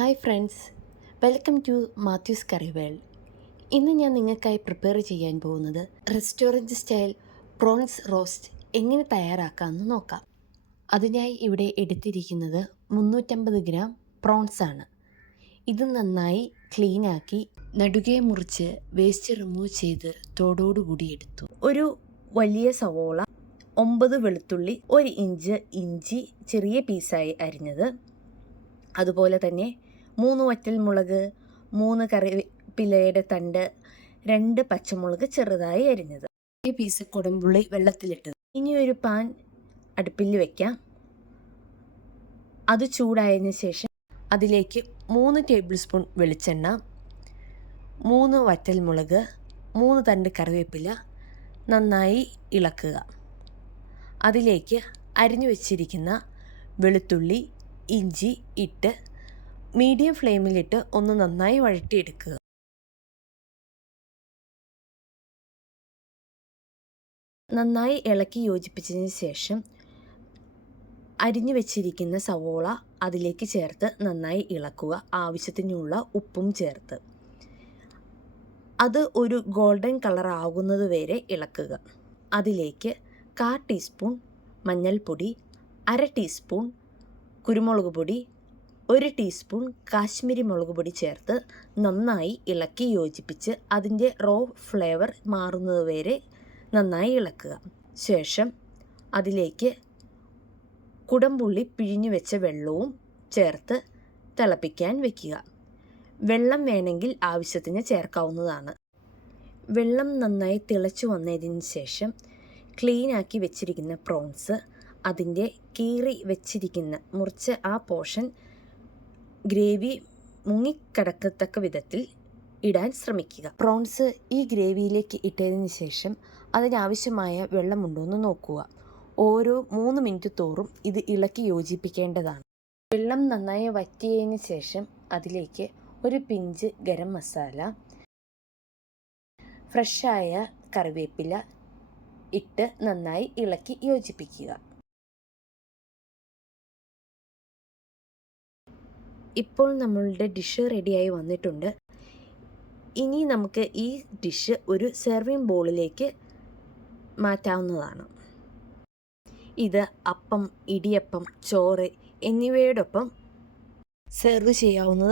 Hi friends, welcome to Mathews curry world. ഇന്ന് ഞാൻ നിങ്ങൾക്കായി പ്രിപ്പയർ ചെയ്യാൻ പോകുന്നത് റെസ്റ്റോറൻറ്റ് സ്റ്റൈൽ പ്രോൺസ് റോസ്റ്റ് എങ്ങനെ തയ്യാറാക്കാമെന്ന് നോക്കാം. അതിനായി ഇവിടെ എടുത്തിരിക്കുന്നത് 350 ഗ്രാം പ്രോൺസ് ആണ്. ഇത് നന്നായി ക്ലീനാക്കി നടുകെ മുറിച്ച് വേസ്റ്റ് റിമൂവ് ചെയ്ത് തോടോടുകൂടി എടുത്തു. ഒരു വലിയ സവോള, 9 വെളുത്തുള്ളി, 1 ഇഞ്ച് ഇഞ്ചി ചെറിയ പീസായി അരിഞ്ഞത്, അതുപോലെ തന്നെ 3 വറ്റൽമുളക്, 3 കറിവേപ്പിലയുടെ തണ്ട്, 2 പച്ചമുളക് ചെറുതായി അരിഞ്ഞത്, ഈ പീസ് കുടംപുള്ളി വെള്ളത്തിലിട്ടത്. ഇനി ഒരു പാൻ അടുപ്പിൽ വയ്ക്കാം. അത് ചൂടായതിന് ശേഷം അതിലേക്ക് 3 ടേബിൾ സ്പൂൺ വെളിച്ചെണ്ണ, 3 വറ്റൽമുളക്, 3 തണ്ട് കറിവേപ്പില നന്നായി ഇളക്കുക. അതിലേക്ക് അരിഞ്ഞു വച്ചിരിക്കുന്ന വെളുത്തുള്ളി, ഇഞ്ചി ഇട്ട് മീഡിയം ഫ്ലെയിമിലിട്ട് ഒന്ന് നന്നായി വഴറ്റിയെടുക്കുക. നന്നായി ഇളക്കി യോജിപ്പിച്ചതിന് ശേഷം അരിഞ്ഞു വെച്ചിരിക്കുന്ന സവോള അതിലേക്ക് ചേർത്ത് നന്നായി ഇളക്കുക. ആവശ്യത്തിനുള്ള ഉപ്പും ചേർത്ത് അത് ഒരു ഗോൾഡൻ കളർ ആകുന്നത് വരെ ഇളക്കുക. അതിലേക്ക് 1/4 ടീസ്പൂൺ മഞ്ഞൾപ്പൊടി, 1/2 ടീസ്പൂൺ കുരുമുളക് പൊടി, 1 ടീസ്പൂൺ കാശ്മീരി മുളക് പൊടി ചേർത്ത് നന്നായി ഇളക്കി യോജിപ്പിച്ച് അതിൻ്റെ റോ ഫ്ലേവർ മാറുന്നത് വരെ നന്നായി ഇളക്കുക. ശേഷം അതിലേക്ക് കുടംപുള്ളി പിഴിഞ്ഞു വെച്ച വെള്ളവും ചേർത്ത് തിളപ്പിക്കാൻ വയ്ക്കുക. വെള്ളം വേണമെങ്കിൽ ആവശ്യത്തിന് ചേർക്കാവുന്നതാണ്. വെള്ളം നന്നായി തിളച്ചു വന്നതിന് ശേഷം ക്ലീനാക്കി വെച്ചിരിക്കുന്ന പ്രോൺസ് അതിൻ്റെ കീറി വെച്ചിരിക്കുന്ന മുറിച്ച ആ പോർഷൻ ഗ്രേവി മുങ്ങിക്കിടക്കത്തക്ക വിധത്തിൽ ഇടാൻ ശ്രമിക്കുക. പ്രോൺസ് ഈ ഗ്രേവിയിലേക്ക് ഇട്ടതിന് ശേഷം അതിനാവശ്യമായ വെള്ളമുണ്ടോ എന്ന് നോക്കുക. ഓരോ 3 മിനിറ്റ് തോറും ഇത് ഇളക്കി യോജിപ്പിക്കേണ്ടതാണ്. വെള്ളം നന്നായി വറ്റിയതിന് ശേഷം അതിലേക്ക് ഒരു പിഞ്ച് ഗരം മസാല, ഫ്രഷായ കറിവേപ്പില ഇട്ട് നന്നായി ഇളക്കി യോജിപ്പിക്കുക. ഇപ്പോൾ നമ്മളുടെ ഡിഷ് റെഡിയായി വന്നിട്ടുണ്ട്. ഇനി നമുക്ക് ഈ ഡിഷ് ഒരു സെർവിങ് ബോളിലേക്ക് മാറ്റാവുന്നതാണ്. ഇത് അപ്പം, ഇടിയപ്പം, ചോറ് എന്നിവയോടൊപ്പം സെർവ് ചെയ്യാവുന്നതാണ്.